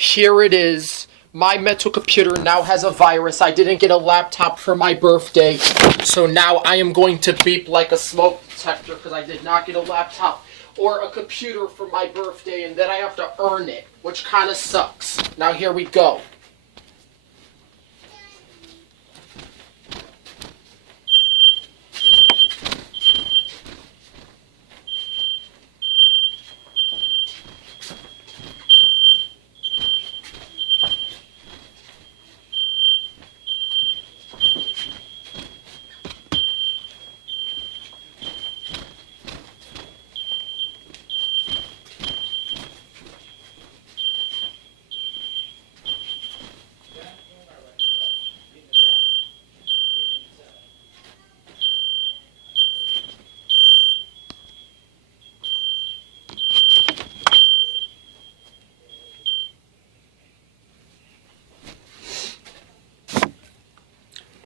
Here it is. My mental computer now has a virus. I didn't get a laptop for my birthday, so now I am going to beep like a smoke detector because I did not get a laptop or a computer for my birthday, and then I have to earn it, which kind of sucks. Now here we go.